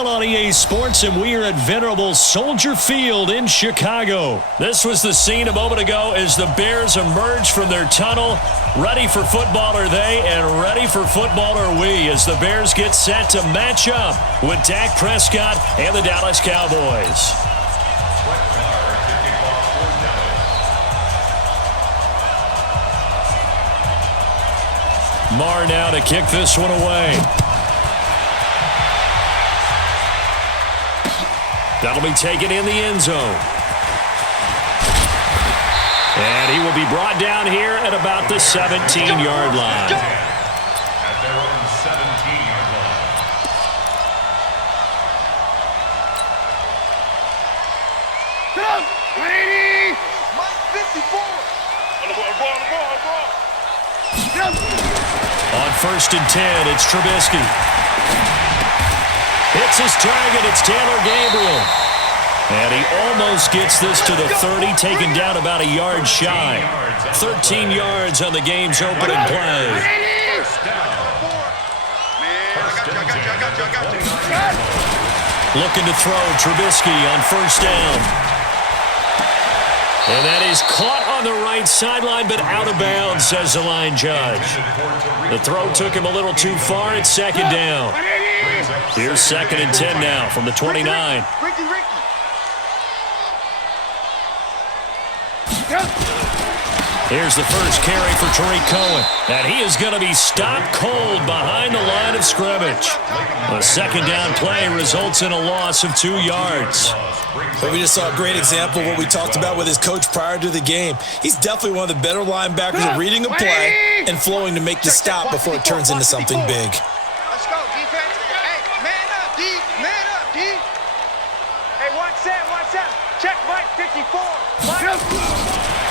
NFL on EA Sports, and we are at venerable Soldier Field in Chicago. This was the scene a moment ago as the Bears emerged from their tunnel. Ready for football are they, and ready for football are we, as the Bears get set to match up with Dak Prescott and the Dallas Cowboys. Marr now to kick this one away. That'll be taken in the end zone. And he will be brought down here at about the 17-yard line. At their own 17-yard line. Come on, 180. Mike 54. On the ball. On 1st and 10, it's Trubisky. Hits his target. It's Taylor Gabriel. And he almost gets this to the 30, taken down about a yard shy. 13 yards on the game's opening play. Looking to throw, Trubisky on 1st down. And that is caught on the right sideline, but out of bounds, says the line judge. The throw took him a little too far. It's 2nd down. Here's 2nd and 10 now from the 29. Here's the first carry for Tariq Cohen. And he is going to be stopped cold behind the line of scrimmage. A 2nd down play results in a loss of 2 yards. But we just saw a great example of what we talked about with his coach prior to the game. He's definitely one of the better linebackers at reading a play and flowing to make the stop before it turns into something big. Let's go, defense. Hey, man up, D. Man up, D. Hey, watch that. Check Mike 54.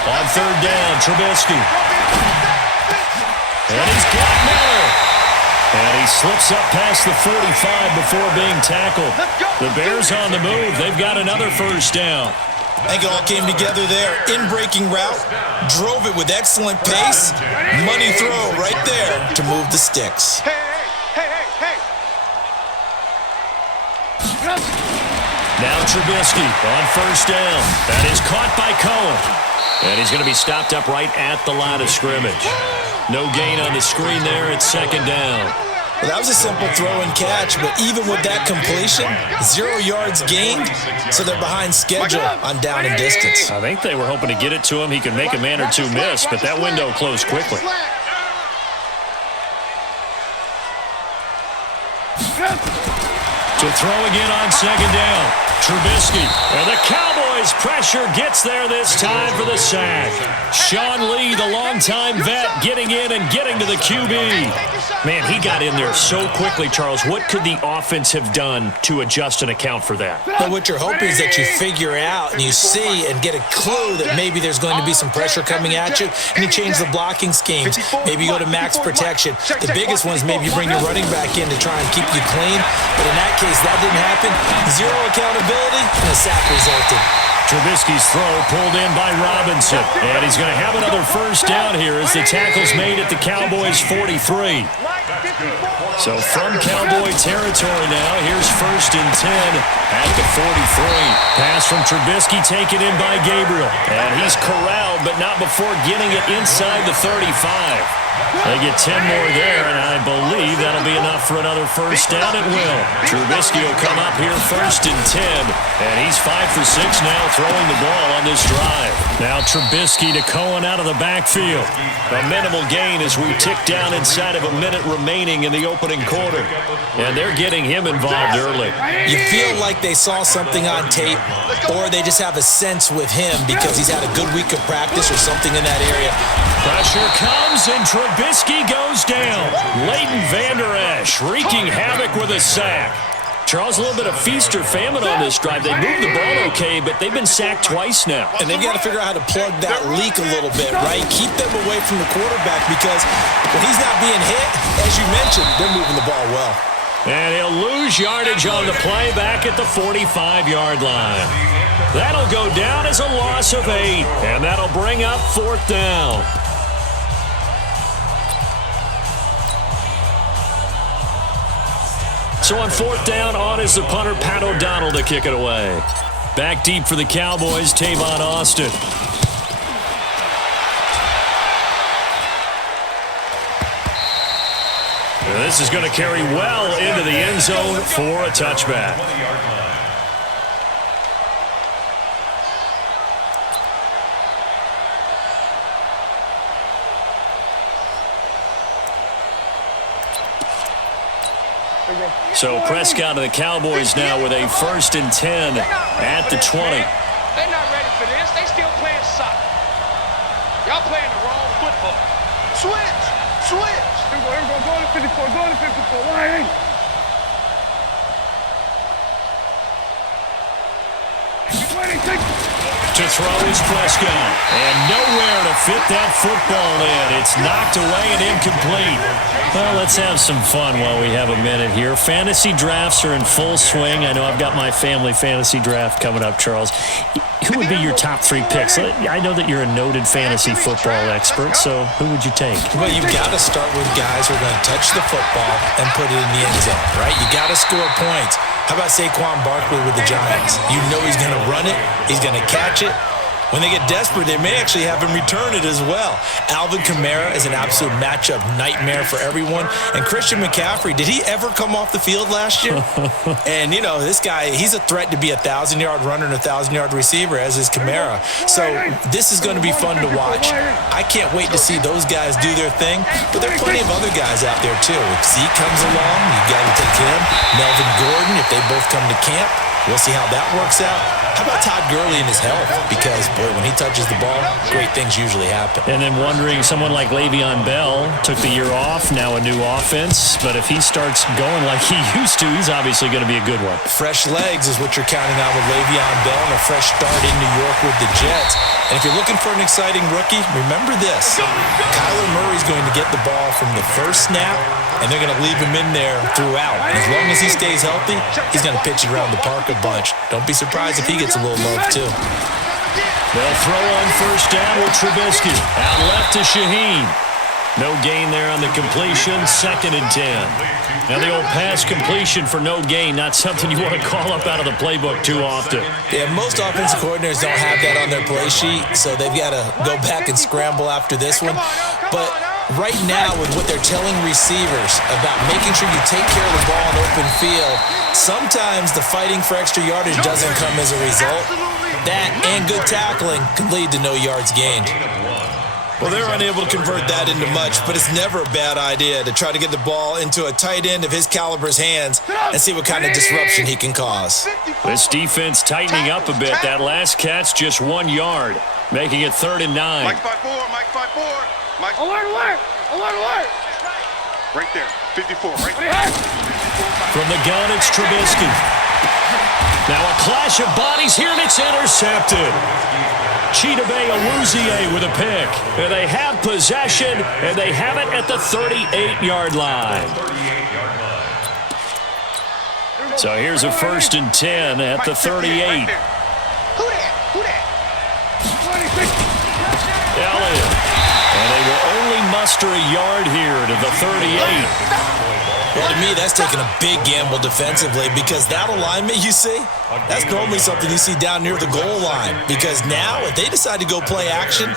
On 3rd down, Trubisky. And he's got Miller. And he slips up past the 45 before being tackled. The Bears on the move. They've got another 1st down. I think it all came together there. In-breaking route, drove it with excellent pace. Money throw right there to move the sticks. Hey. Now Trubisky on 1st down. That is caught by Cohen. And he's going to be stopped up right at the line of scrimmage. No gain on the screen there. It's 2nd down. Well, that was a simple throw and catch, but even with that completion, 0 yards gained, so they're behind schedule on down and distance. I think they were hoping to get it to him. He could make a man or two miss, but that window closed quickly. To throw again on 2nd down. Trubisky. And the Cowboys pressure gets there this time for the sack. Sean Lee, the longtime vet, getting in and getting to the QB. Man, he got in there so quickly, Charles. What could the offense have done to adjust and account for that? But what you're hoping is that you figure out and you see and get a clue that maybe there's going to be some pressure coming at you, and you change the blocking schemes. Maybe you go to max protection. The biggest one is maybe you bring your running back in to try and keep you clean. But in that case, that didn't happen. 0 accountability, and a sack resulted. Trubisky's throw pulled in by Robinson. And he's going to have another 1st down here as the tackle's made at the Cowboys' 43. So from Cowboy territory now, here's 1st and 10 at the 43. Pass from Trubisky taken in by Gabriel. And he's corralled, but not before getting it inside the 35. They get 10 more there, and I believe that'll be enough for another 1st down. It will. Trubisky will come up here 1st and 10, and he's 5 for 6 now throwing the ball on this drive. Now Trubisky to Cohen out of the backfield. A minimal gain as we tick down inside of a minute remaining in the opening quarter, and they're getting him involved early. You feel like they saw something on tape, or they just have a sense with him because he's had a good week of practice or something in that area. Pressure comes, and Trubisky goes down. Leighton Vander Esch wreaking havoc with a sack. Charles, a little bit of feast or famine on this drive. They moved the ball okay, but they've been sacked twice now. And they've got to figure out how to plug that leak a little bit, right? Keep them away from the quarterback because when he's not being hit, as you mentioned, they're moving the ball well. And he'll lose yardage on the play back at the 45-yard line. That'll go down as a loss of 8, and that'll bring up 4th down. So on fourth down, on is the punter, Pat O'Donnell, to kick it away. Back deep for the Cowboys, Tavon Austin. And this is going to carry well into the end zone for a touchback. So Prescott and the Cowboys now with a 1st and 10 at the 20. They're not ready for this. They still playing soccer. Y'all playing the wrong football. Switch! Switch! Here we go. Go to 54. Go to 54. Why ain't? To throw is Prescott. And nowhere to fit that football in. It's knocked away and incomplete. Well, let's have some fun while we have a minute here. Fantasy drafts are in full swing. I know I've got my family fantasy draft coming up, Charles. Who would be your top 3 picks? I know that you're a noted fantasy football expert, so who would you take? Well, you've got to start with guys who are going to touch the football and put it in the end zone, right? You got to score points. How about Saquon Barkley with the Giants? You know he's going to run it. He's going to catch it. When they get desperate, they may actually have him return it as well. Alvin Kamara is an absolute matchup nightmare for everyone. And Christian McCaffrey, did he ever come off the field last year? And, you know, this guy, he's a threat to be a 1,000-yard runner and a 1,000-yard receiver, as is Kamara. So this is going to be fun to watch. I can't wait to see those guys do their thing. But there are plenty of other guys out there, too. If Zeke comes along, you got to take him. Melvin Gordon, if they both come to camp. We'll see how that works out. How about Todd Gurley and his health? Because, boy, when he touches the ball, great things usually happen. And then wondering, someone like Le'Veon Bell took the year off, now a new offense. But if he starts going like he used to, he's obviously going to be a good one. Fresh legs is what you're counting on with Le'Veon Bell and a fresh start in New York with the Jets. And if you're looking for an exciting rookie, remember this. Kyler Murray's going to get the ball from the first snap, and they're going to leave him in there throughout. And as long as he stays healthy, he's going to pitch it around the park a bunch. Don't be surprised if he gets a little love, too. They'll throw on first down with Trubisky. Out left to Shaheen. No gain there on the completion. 2nd and 10. Now the old pass completion for no gain, not something you want to call up out of the playbook too often. Yeah, most offensive coordinators don't have that on their play sheet, so they've got to go back and scramble after this one. But right now, with what they're telling receivers about making sure you take care of the ball in open field, sometimes the fighting for extra yardage doesn't come as a result. That and good tackling can lead to no yards gained. Well, they're unable to convert that into much, but it's never a bad idea to try to get the ball into a tight end of his caliber's hands and see what kind of disruption he can cause. This defense tightening up a bit. That last catch, just 1 yard, making it 3rd and 9. Mike 5-4, Mike 5-4. Mike. Alert. Right there, 54, right there. From the gun, it's Trubisky. Now a clash of bodies here, and it's intercepted. Chidobe Awuzie with a pick. And they have possession, and they have it at the 38-yard line. So here's a 1st and 10 at the 38. Who that? Elliott. And they will only muster a yard here to the 38. Well, to me, that's taking a big gamble defensively because that alignment you see, that's normally something you see down near the goal line. Because now, if they decide to go play action,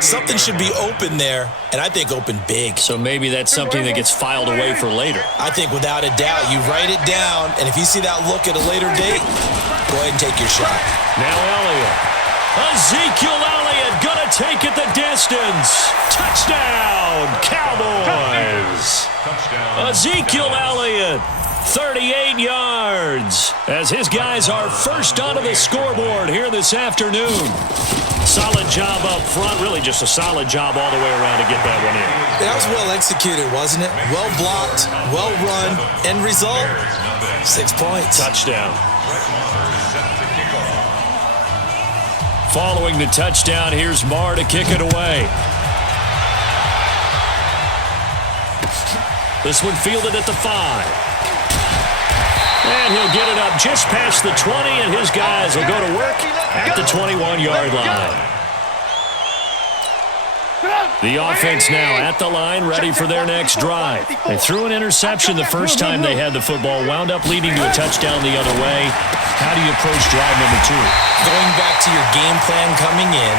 something should be open there, and I think open big. So maybe that's something that gets filed away for later. I think without a doubt, you write it down, and if you see that look at a later date, go ahead and take your shot. Now Elliott. Ezekiel Elliott gonna take it the distance. Touchdown, Cowboys. Ezekiel Elliott, 38 yards, as his guys are first onto the scoreboard here this afternoon. Solid job up front, really just a solid job all the way around to get that one in. That was well executed, wasn't it? Well blocked, well run, end result, 6 points. Touchdown. Following the touchdown, here's Marr to kick it away. This one fielded at the 5. And he'll get it up just past the 20, and his guys will go to work at the 21-yard line. The offense now at the line, ready for their next drive. They threw an interception the first time they had the football, wound up leading to a touchdown the other way. How do you approach drive number 2? Going back to your game plan coming in,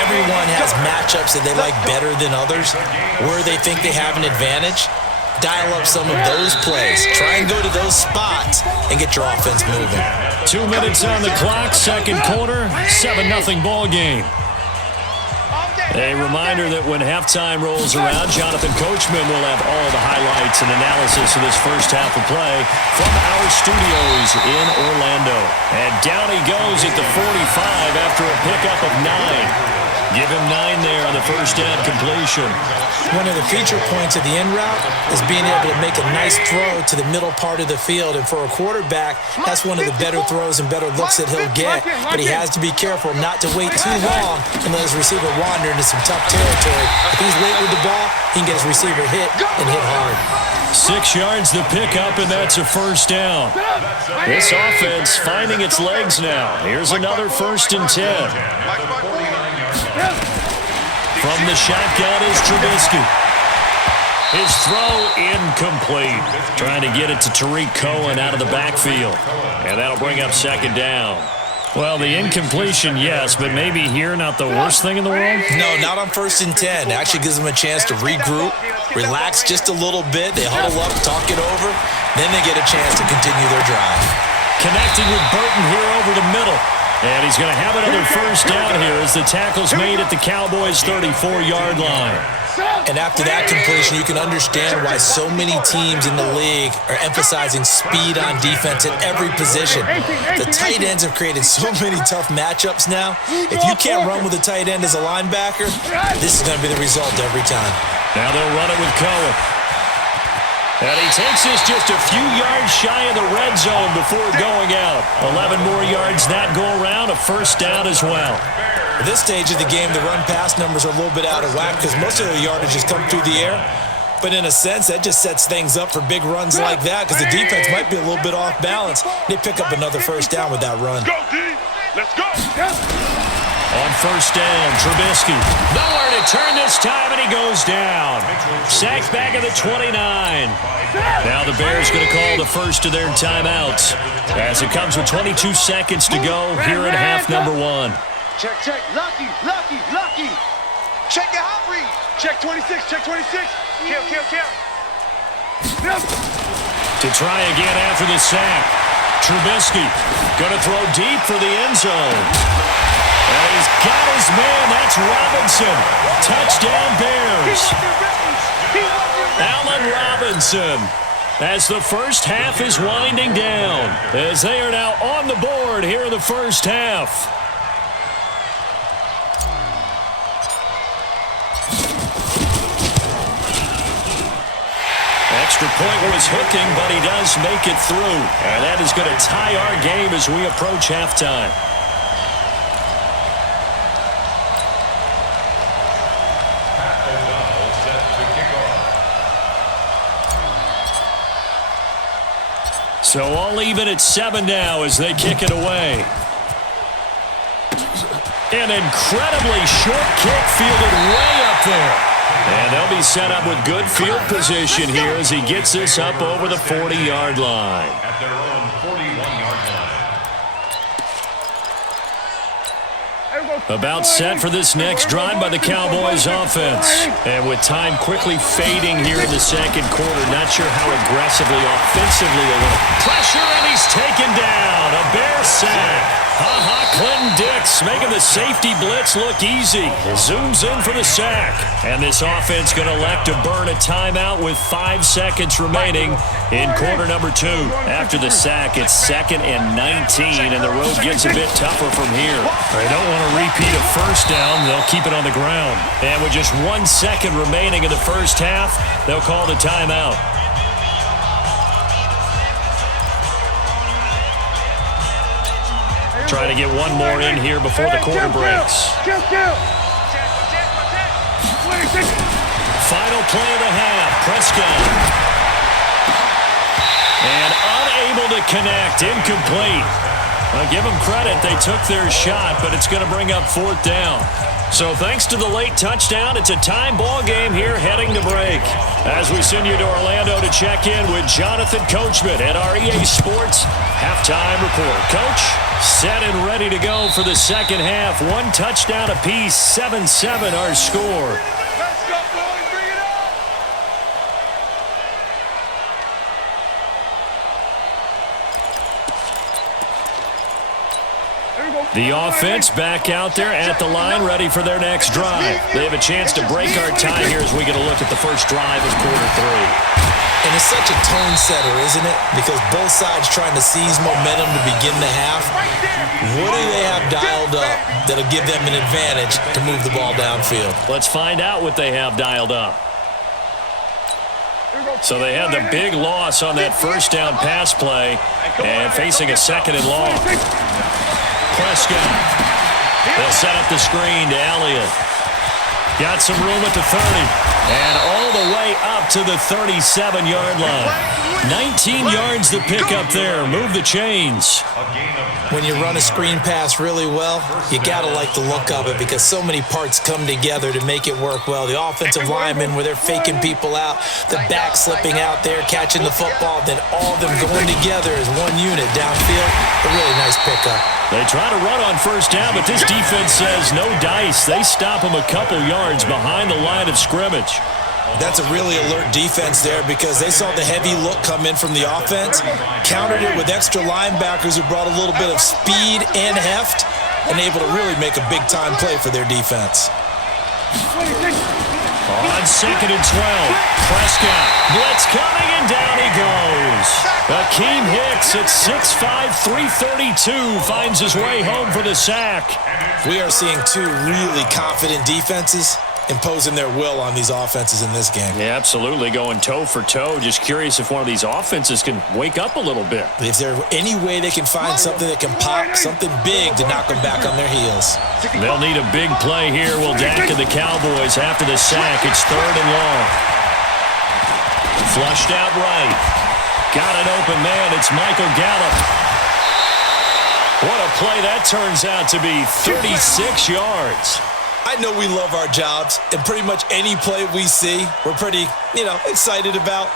everyone has matchups that they like better than others, where they think they have an advantage. Dial up some of those plays. Try and go to those spots and get your offense moving. 2 minutes on the clock, second quarter, 7-0 ball game. A reminder that when halftime rolls around, Jonathan Coachman will have all the highlights and analysis of this first half of play from our studios in Orlando. And down he goes at the 45 after a pickup of 9. Give him 9 there on the first down completion. One of the feature points of the end route is being able to make a nice throw to the middle part of the field. And for a quarterback, that's one of the better throws and better looks that he'll get. But he has to be careful not to wait too long and let his receiver wander into some tough territory. If he's late with the ball, he can get his receiver hit and hit hard. 6 yards the pickup, and that's a first down. This offense finding its legs now. Here's another 1st and 10. From the shotgun is Trubisky. His throw incomplete. Trying to get it to Tariq Cohen out of the backfield. And that'll bring up second down. Well, the incompletion, yes, but maybe here not the worst thing in the world? No, not on 1st and 10. It actually gives them a chance to regroup, relax just a little bit. They huddle up, talk it over. Then they get a chance to continue their drive. Connecting with Burton here over the middle. And he's going to have another first down here as the tackle's made at the Cowboys' 34-yard line. And after that completion, you can understand why so many teams in the league are emphasizing speed on defense at every position. The tight ends have created so many tough matchups now. If you can't run with a tight end as a linebacker, this is going to be the result every time. Now they'll run it with Cohen. And he takes this just a few yards shy of the red zone before going out. 11 more yards that go around, a first down as well. At this stage of the game, the run-pass numbers are a little bit out of whack because most of the yardage has come through the air. But in a sense, that just sets things up for big runs like that because the defense might be a little bit off balance. They pick up another first down with that run. Go, D! Let's go! On first down, Trubisky. Nowhere to turn this time, and he goes down. Sacked back at the 29. Now the Bears going to call the first of their timeouts as it comes with 22 seconds to go here in half number 1. Check, check. Lucky, lucky, lucky. Check your hot read. Check 26, check 26. Kill, kill, kill. To try again after the sack. Trubisky going to throw deep for the end zone. And he's got his man. That's Robinson. Touchdown Bears. Allen Robinson. As the first half is winding down. As they are now on the board here in the first half. Extra point was hooking, but he does make it through. And that is going to tie our game as we approach halftime. So all even at 7 now as they kick it away. An incredibly short kick fielded way up there. And they'll be set up with good field position here as he gets this up over the 40-yard line. At their own 41-yard line. About set for this next drive by the Cowboys offense. And with time quickly fading here in the second quarter, not sure how aggressively, offensively they will. Pressure, and he's taken down. A Bear sack. Clinton Dix making the safety blitz look easy. Zooms in for the sack. And this offense going to elect to burn a timeout with 5 seconds remaining in quarter number 2. After the sack, it's 2nd and 19, and the road gets a bit tougher from here. They don't want to repeat a first down. They'll keep it on the ground. And with just 1 second remaining in the first half, they'll call the timeout. Trying to get one more in here before the quarter breaks. Final play of the half. Prescott. And unable to connect. Incomplete. Well, give them credit. They took their shot, but it's going to bring up 4th down. So thanks to the late touchdown, it's a time ball game here heading to break. As we send you to Orlando to check in with Jonathan Coachman at our EA Sports Halftime Report. Coach, set and ready to go for the second half. 1 touchdown apiece, 7-7 our score. Let's go, boys. Bring it on. The offense back out there at the line, ready for their next drive. They have a chance to break our tie here as we get a look at the first drive of quarter 3. And it's such a tone setter, isn't it? Because both sides trying to seize momentum to begin the half. What do they have dialed up that'll give them an advantage to move the ball downfield? Let's find out what they have dialed up. So they had the big loss on that first down pass play and facing a 2nd and long. Prescott. They'll set up the screen to Elliott. Got some room at the 30. And all the way up to the 37-yard line. 19 yards to pick up there. Move the chains. When you run a screen pass really well, you got to like the look of it because so many parts come together to make it work well. The offensive linemen, where they're faking people out, the back slipping out there, catching the football, then all of them going together as one unit downfield. A really nice pickup. They try to run on first down, but this defense says no dice. They stop them a couple yards behind the line of scrimmage. That's a really alert defense there because they saw the heavy look come in from the offense, countered it with extra linebackers who brought a little bit of speed and heft, and able to really make a big-time play for their defense. On 2nd and 12, Prescott. Blitz coming, and down he goes. Akeem Hicks at 6'5", 332 finds his way home for the sack. We are seeing 2 really confident defenses imposing their will on these offenses in this game. Yeah, absolutely, going toe for toe. Just curious if one of these offenses can wake up a little bit. Is there any way they can find something that can pop, something big to knock them back on their heels? They'll need a big play here. Will Dak and the Cowboys after the sack. It's 3rd and long. Flushed out right. Got an open man. It's Michael Gallup. What a play that turns out to be. 36 yards. I know we love our jobs, and pretty much any play we see, we're pretty, excited about.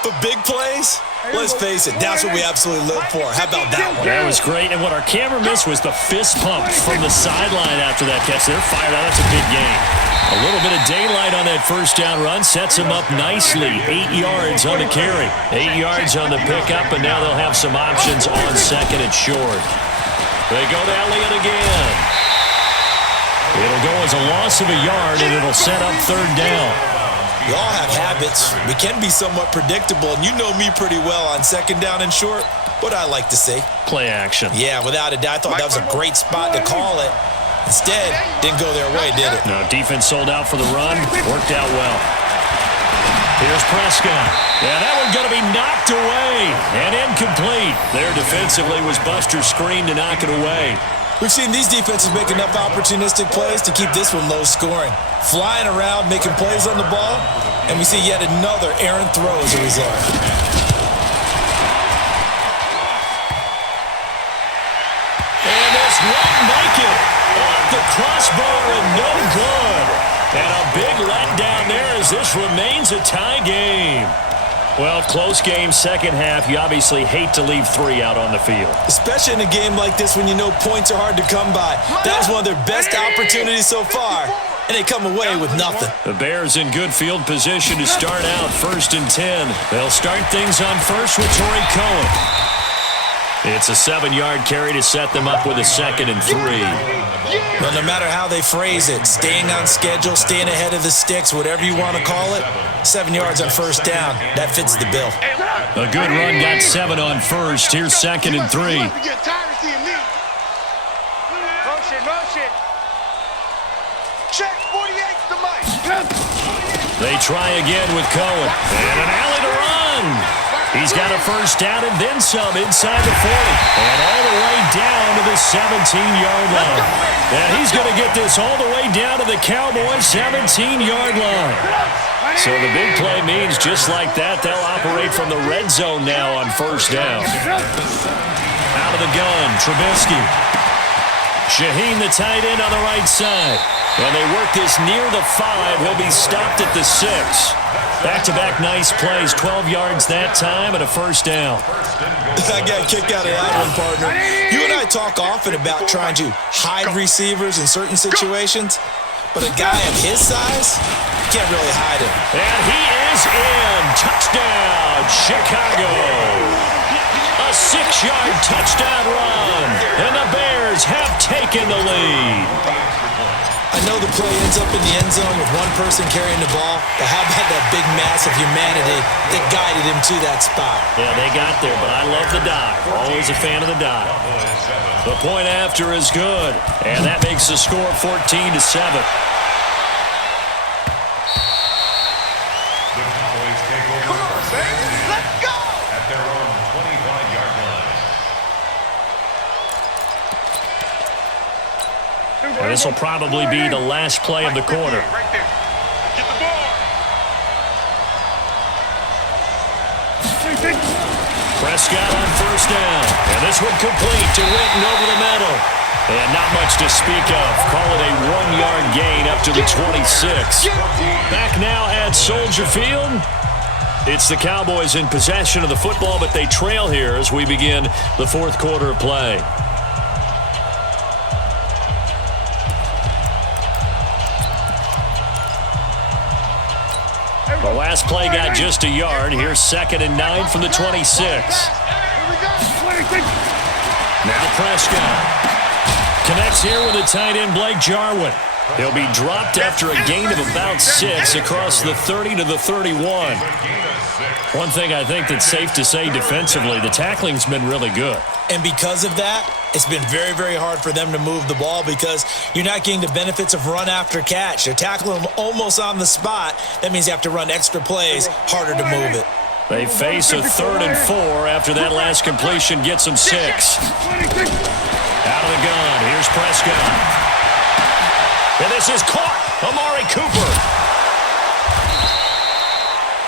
But big plays, let's face it, that's what we absolutely live for. How about that one? That was great, and what our camera missed was the fist pump from the sideline after that catch. They're fired out. That's a big game. A little bit of daylight on that first down run sets them up nicely. 8 yards on the carry. 8 yards on the pickup, and now they'll have some options on 2nd and short. They go to Elliott again. It'll go as a loss of a yard, and it'll set up 3rd down. We all have habits. We can be somewhat predictable, and you know me pretty well on 2nd down and short. What I like to say? Play action. Yeah, without a doubt. I thought that was a great spot to call it. Instead, didn't go their way, did it? No, defense sold out for the run. Worked out well. Here's Prescott. Yeah, that one's going to be knocked away and incomplete. There defensively was Buster's screen to knock it away. We've seen these defenses make enough opportunistic plays to keep this one low scoring. Flying around, making plays on the ball, and we see yet another errant throw as a result. And this won't make it. Off the crossbar and no good. And a big letdown there as this remains a tie game. Well, close game, second half. You obviously hate to leave 3 out on the field. Especially in a game like this when you know points are hard to come by. That was one of their best opportunities so far, and they come away with nothing. The Bears in good field position to start out 1st and 10. They'll start things on first with Torrey Cohen. It's a 7-yard carry to set them up with a 2nd and 3. Well, no matter how they phrase it, staying on schedule, staying ahead of the sticks, whatever you want to call it, 7 yards on first down, that fits the bill. A good run got 7 on first. Here's 2nd and 3. Motion. Check 48 to Mike. They try again with Cohen. And an alley to run. He's got a first down and then some inside the 40. And all the way down to the 17-yard line. And he's going to get this all the way down to the Cowboys' 17-yard line. So the big play means just like that, they'll operate from the red zone now on first down. Out of the gun, Trubisky. Shaheen, the tight end, on the right side. And they work this near the 5. He'll be stopped at the 6. Back-to-back nice plays, 12 yards that time and a first down. I got kicked out of that one, partner. You and I talk often about trying to hide receivers in certain situations, but a guy of his size can't really hide him. And he is in. Touchdown, Chicago. A 6-yard touchdown run, and the Bears have taken the lead. I know the play ends up in the end zone with one person carrying the ball, but how about that big mass of humanity that guided him to that spot? Yeah, they got there, but I love the dive. Always a fan of the dive. The point after is good, and that makes the score 14-7. Come on, baby. Let's go. At their own 25-yard line. And this will probably be the last play of the quarter. Right there. Get the ball. Prescott on first down. And this one complete to Witten over the middle. And not much to speak of. Call it a 1-yard gain up to the 26. Back now at Soldier Field. It's the Cowboys in possession of the football, but they trail here as we begin the fourth quarter of play. The last play got just a yard. Here's 2nd and 9 from the 26. Now Prescott connects here with the tight end Blake Jarwin. He'll be dropped after a gain of about 6 across the 30 to the 31. One thing I think that's safe to say defensively, the tackling's been really good. And because of that, it's been very, very hard for them to move the ball because you're not getting the benefits of run after catch. They're tackling them almost on the spot. That means you have to run extra plays, harder to move it. They face a 3rd and 4 after that last completion gets them 6. Out of the gun, here's Prescott. And this is caught. Amari Cooper.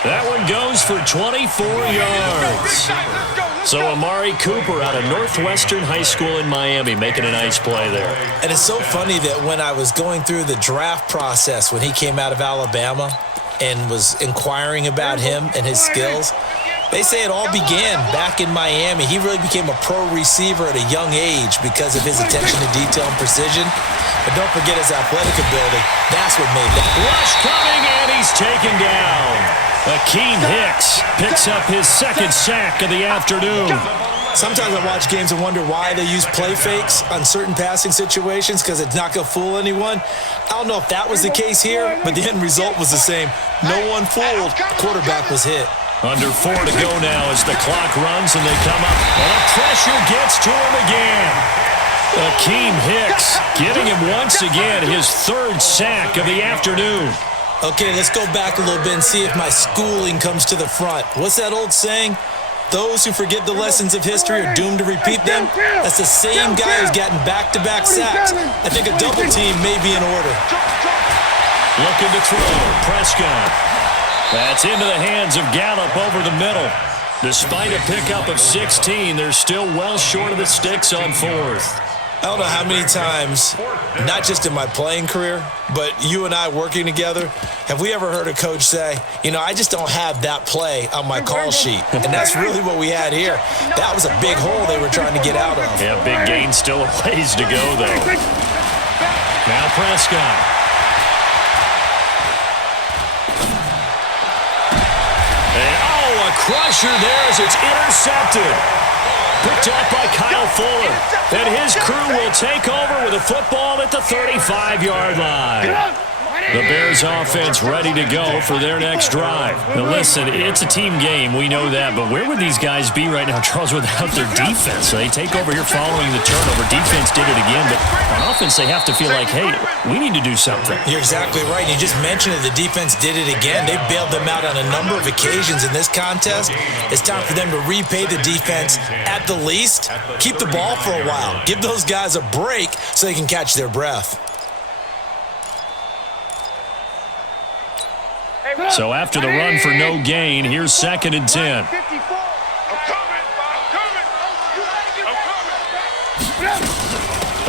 That one goes for 24 yards. So Amari Cooper out of Northwestern High School in Miami making a nice play there. And it's so funny that when I was going through the draft process when he came out of Alabama and was inquiring about him and his skills, they say it all began back in Miami. He really became a pro receiver at a young age because of his attention to detail and precision. But don't forget his athletic ability. That's what made that. Rush coming, and he's taken down. Akeem Hicks picks up his 2nd sack of the afternoon. Sometimes I watch games and wonder why they use play fakes on certain passing situations because it's not going to fool anyone. I don't know if that was the case here, but the end result was the same. No one fooled. Quarterback was hit. Under 4 to go now as the clock runs and they come up. And the pressure gets to him again. Akeem Hicks giving him once again his 3rd sack of the afternoon. Okay, let's go back a little bit and see if my schooling comes to the front. What's that old saying? Those who forget the lessons of history are doomed to repeat them. That's the same guy who's gotten back-to-back sacks. I think a double team may be in order. Looking to throw. Prescott. That's into the hands of Gallup over the middle. Despite a pickup of 16, they're still well short of the sticks on 4th. I don't know how many times, not just in my playing career, but you and I working together, have we ever heard a coach say, you know, I just don't have that play on my call sheet. And that's really what we had here. That was a big hole they were trying to get out of. Yeah, big gain, still a ways to go, though. Now Prescott. And, a crusher there as it's intercepted. Picked up by Kyle Fuller. And his crew will take over with a football at the 35-yard line. The Bears offense ready to go for their next drive. Now listen, it's a team game, we know that, but where would these guys be right now, Charles, without their defense? So they take over here following the turnover. Defense did it again, but on offense they have to feel like, hey, we need to do something. You're exactly right. You just mentioned it. The defense did it again. They bailed them out on a number of occasions in this contest. It's time for them to repay the defense at the least. Keep the ball for a while. Give those guys a break so they can catch their breath. So after the run for no gain, here's 2nd and 10.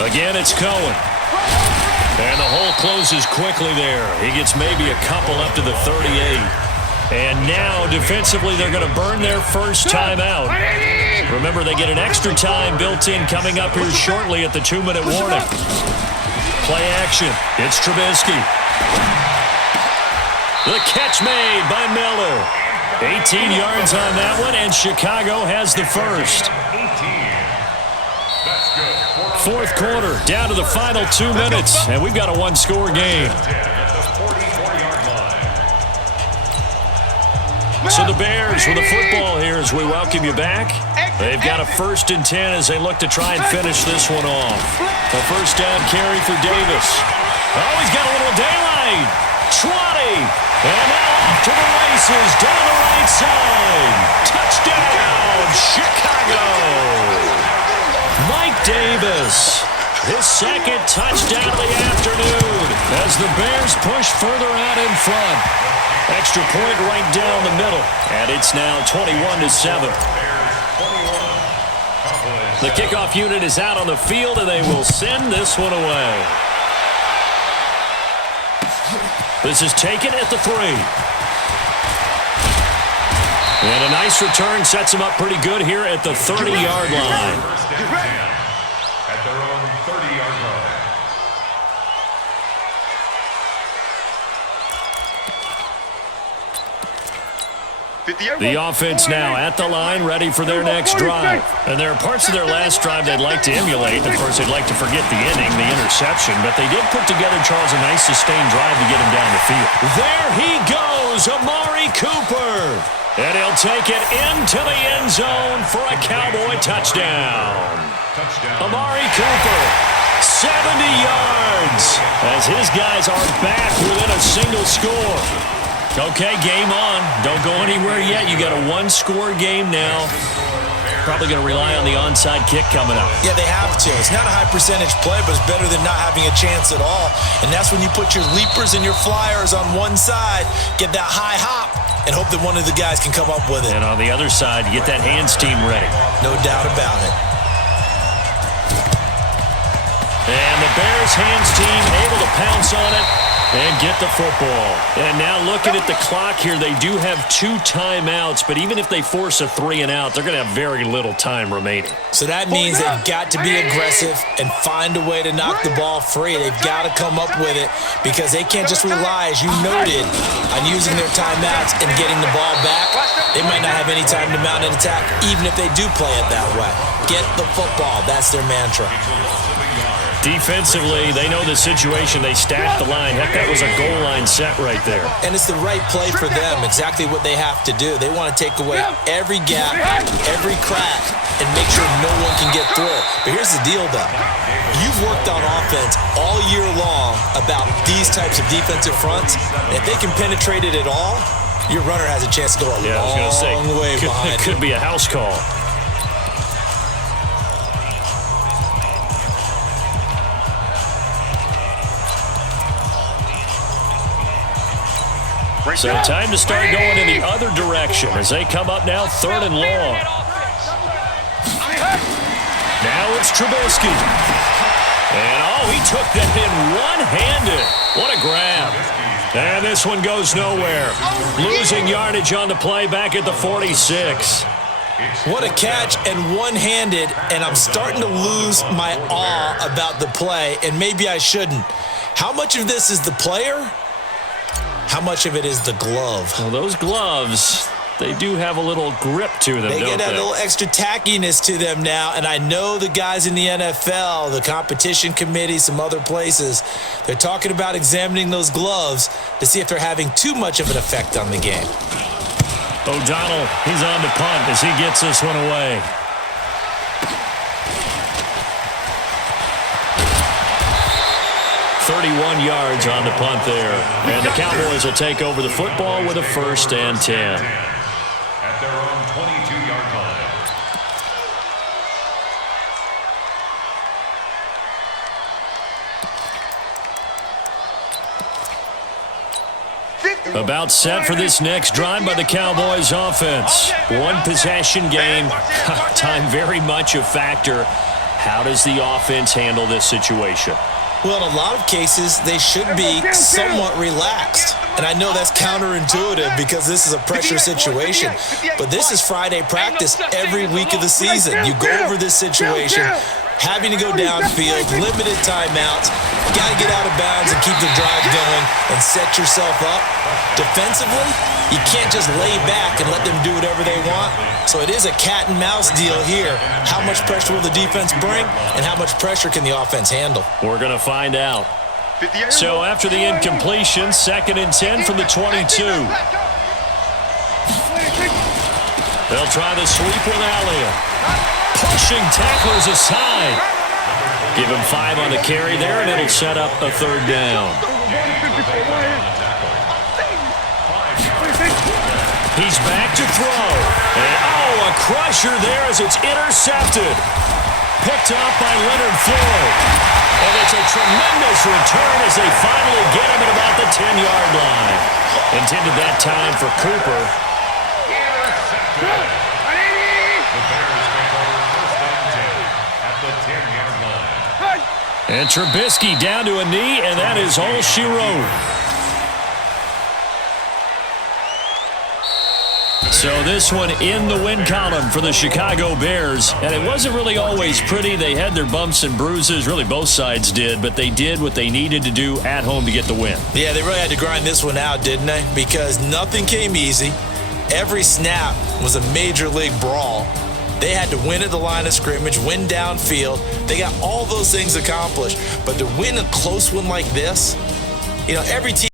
Again, it's Cohen. And the hole closes quickly there. He gets maybe a couple up to the 38. And now, defensively, they're going to burn their first timeout. Remember, they get an extra time built in coming up here shortly at the 2-minute warning. Play action. It's Trubisky. The catch made by Miller. 18 yards on that one, and Chicago has the first. Fourth quarter, down to the final 2 minutes, and we've got a one-score game. So the Bears with the football here as we welcome you back. They've got a 1st and 10 as they look to try and finish this one off. The first down carry for Davis. Oh, he's got a little daylight. 20. And now off to the races down the right side. Touchdown, Chicago. Mike Davis, his second touchdown of the afternoon as the Bears push further out in front. Extra point right down the middle, and it's now 21-7. The kickoff unit is out on the field, and they will send this one away. This is taken at the 3. And a nice return sets him up pretty good here at the 30-yard line. At their own 30-yard line. The offense now at the line, ready for their next drive. And there are parts of their last drive they'd like to emulate. Of course, they'd like to forget the inning, the interception. But they did put together, Charles, a nice sustained drive to get him down the field. There he goes, Amari Cooper. And he'll take it into the end zone for a Cowboy touchdown. Amari Cooper, 70 yards, as his guys are back within a single score. Okay, game on. Don't go anywhere yet. You got a one-score game now. Probably going to rely on the onside kick coming up. Yeah, they have to. It's not a high-percentage play, but it's better than not having a chance at all. And that's when you put your leapers and your flyers on one side, get that high hop, and hope that one of the guys can come up with it. And on the other side, get that hands team ready. No doubt about it. And the Bears hands team able to pounce on it and get the football. And now looking at the clock here, they do have 2 timeouts, but even if they force a 3 and out, they're going to have very little time remaining. So that means they've got to be aggressive and find a way to knock the ball free. They've got to come up with it because they can't just rely, as you noted, on using their timeouts and getting the ball back. They might not have any time to mount an attack, even if they do play it that way. Get the football. That's their mantra. Defensively, they know the situation. They stack the line. Heck, that was a goal line set right there. And it's the right play for them, exactly what they have to do. They want to take away every gap, every crack, and make sure no one can get through it. But here's the deal, though. You've worked on offense all year long about these types of defensive fronts. And if they can penetrate it at all, your runner has a chance to go a long way behind. It could be a house call. So time to start going in the other direction as they come up now 3rd and long. Now it's Trubisky. And, he took that in one-handed. What a grab. And this one goes nowhere. Losing yardage on the play back at the 46. What a catch and one-handed, and I'm starting to lose my awe about the play, and maybe I shouldn't. How much of this is the player? How much of it is the glove? Well, those gloves, they do have a little grip to them, don't they? They get a little extra tackiness to them now, and I know the guys in the NFL, the competition committee, some other places, they're talking about examining those gloves to see if they're having too much of an effect on the game. O'Donnell, he's on to punt as he gets this one away. .31 yards on the punt there. And the Cowboys will take over the football with a 1st and 10. At their own 22-yard line. About set for this next drive by the Cowboys offense. One possession game. Time very much a factor. How does the offense handle this situation? Well, in a lot of cases, they should be somewhat relaxed. And I know that's counterintuitive because this is a pressure situation. But this is Friday practice every week of the season. You go over this situation, having to go downfield, limited timeouts. You got to get out of bounds and keep the drive going and set yourself up. Defensively, you can't just lay back and let them do whatever they want. So it is a cat and mouse deal here. How much pressure will the defense bring, and how much pressure can the offense handle? We're going to find out. So after the incompletion, 2nd and 10 from the 22. They'll try the sweep with Alia. Pushing tacklers aside. Give him 5 on the carry there, and it'll set up a 3rd down. He's back to throw. And, a crusher there as it's intercepted. Picked up by Leonard Floyd. And it's a tremendous return as they finally get him at about the 10-yard line. Intended that time for Cooper. The Bears take over 1st and 10 at the 10-yard line. And Trubisky down to a knee, and that is all she wrote. So this one in the win column for the Chicago Bears. And it wasn't really always pretty. They had their bumps and bruises. Really, both sides did. But they did what they needed to do at home to get the win. Yeah, they really had to grind this one out, didn't they? Because nothing came easy. Every snap was a major league brawl. They had to win at the line of scrimmage, win downfield. They got all those things accomplished. But to win a close one like this, every team